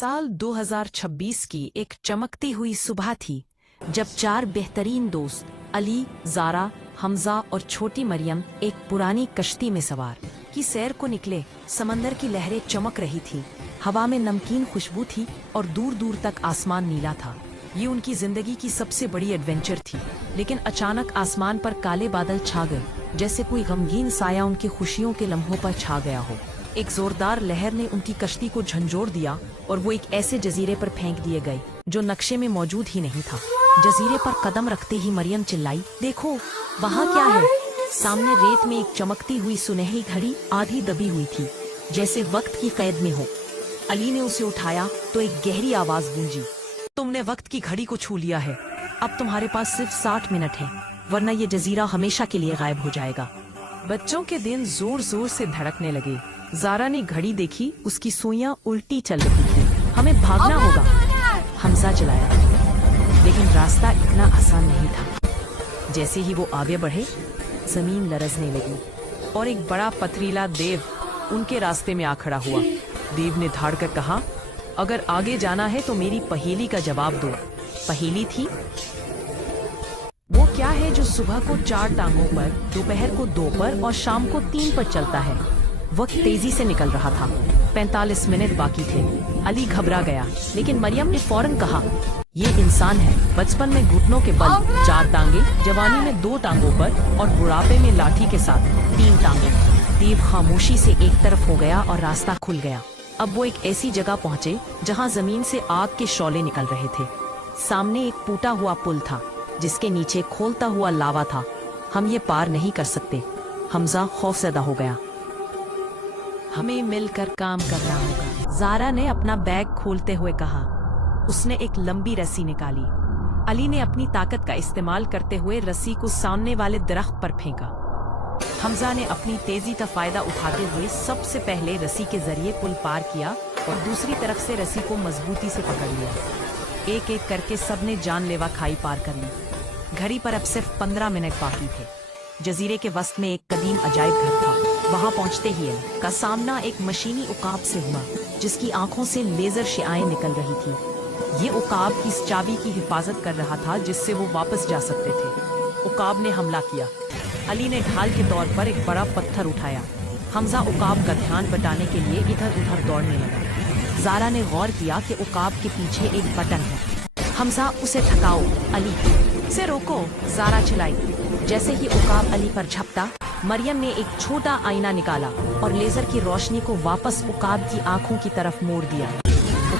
साल 2026 की एक चमकती हुई सुबह थी जब चार बेहतरीन दोस्त अली, ज़ारा, हमजा और छोटी मरियम एक पुरानी कश्ती में सवार की सैर को निकले। समंदर की लहरें चमक रही थी, हवा में नमकीन खुशबू थी और दूर दूर तक आसमान नीला था। ये उनकी जिंदगी की सबसे बड़ी एडवेंचर थी। लेकिन अचानक आसमान पर काले बादल छा गए, जैसे कोई गमगीन साया उनके खुशियों के लम्हों पर छा गया हो। एक जोरदार लहर ने उनकी कश्ती को झंझोड़ दिया और वो एक ऐसे जजीरे पर फेंक दिए गए जो नक्शे में मौजूद ही नहीं था। जजीरे पर कदम रखते ही मरियम चिल्लाई, देखो वहाँ क्या है। सामने रेत में एक चमकती हुई सुनहरी घड़ी आधी दबी हुई थी, जैसे वक्त की कैद में हो। अली ने उसे उठाया तो एक गहरी आवाज गूंजी, तुमने वक्त की घड़ी को छू लिया है। अब तुम्हारे पास सिर्फ 60 मिनट है, वरना ये जजीरा हमेशा के लिए गायब हो जाएगा। बच्चों के दिन जोर जोर से धड़कने लगे। ज़ारा ने घड़ी देखी, उसकी सुइयां उल्टी चल रही थी। हमें भागना होगा, हमजा चिल्लाया, लेकिन रास्ता इतना आसान नहीं था। जैसे ही वो आगे बढ़े, जमीन लरजने लगी और एक बड़ा पथरीला देव उनके रास्ते में आ खड़ा हुआ। देव ने धाड़ कर कहा, अगर आगे जाना है तो मेरी पहेली का जवाब दो। पहेली थी, वो क्या है जो सुबह को 4 टांगों पर, दोपहर को 2 पर और शाम को 3 पर चलता है। वक्त तेजी से निकल रहा था, 45 मिनट बाकी थे। अली घबरा गया, लेकिन मरियम ने फौरन कहा, ये इंसान है। बचपन में घुटनों के बल 4 टांगे, जवानी में 2 टांगों पर और बुढ़ापे में लाठी के साथ 3 टांगे। देव खामोशी से एक तरफ हो गया और रास्ता खुल गया। अब वो एक ऐसी जगह पहुंचे जहां जमीन से आग के शौले निकल रहे थे। सामने एक टूटा हुआ पुल था, जिसके नीचे खोलता हुआ लावा था। हम ये पार नहीं कर सकते। हमजा खौफजदा हो गया। हमें मिलकर काम करना होगा, ज़ारा ने अपना बैग खोलते हुए कहा। उसने एक लंबी रस्सी निकाली। अली ने अपनी ताकत का इस्तेमाल करते हुए रस्सी को सामने वाले दरख्त पर फेंका। हमजा ने अपनी तेजी का फायदा उठाते हुए सबसे पहले रस्सी के जरिए पुल पार किया और दूसरी तरफ से रस्सी को मजबूती से पकड़ लिया। एक एक करके सबने जानलेवा खाई पार कर ली। घड़ी पर अब सिर्फ 15 मिनट बाकी थे। जजीरे के वस्त में एक कदीम अजायब घर था। वहां पहुंचते ही अली का सामना एक मशीनी उकाब से हुआ, जिसकी आंखों से लेजर शिआएं निकल रही थी। ये उकाब इस चाबी की हिफाजत कर रहा था जिससे वो वापस जा सकते थे। उकाब ने हमला किया। अली ने ढाल के तौर पर एक बड़ा पत्थर उठाया। हमजा उकाब का ध्यान बटाने के लिए इधर उधर दौड़ने लगा। ज़ारा ने गौर किया कि उकाब के पीछे एक बटन है। हमजा, उसे थकाओ। अली, उसे रोको, ज़ारा चिल्लाई। जैसे ही उकाब अली पर झपटा, मरियम ने एक छोटा आईना निकाला और लेजर की रोशनी को वापस उकाब की आंखों की तरफ मोड़ दिया।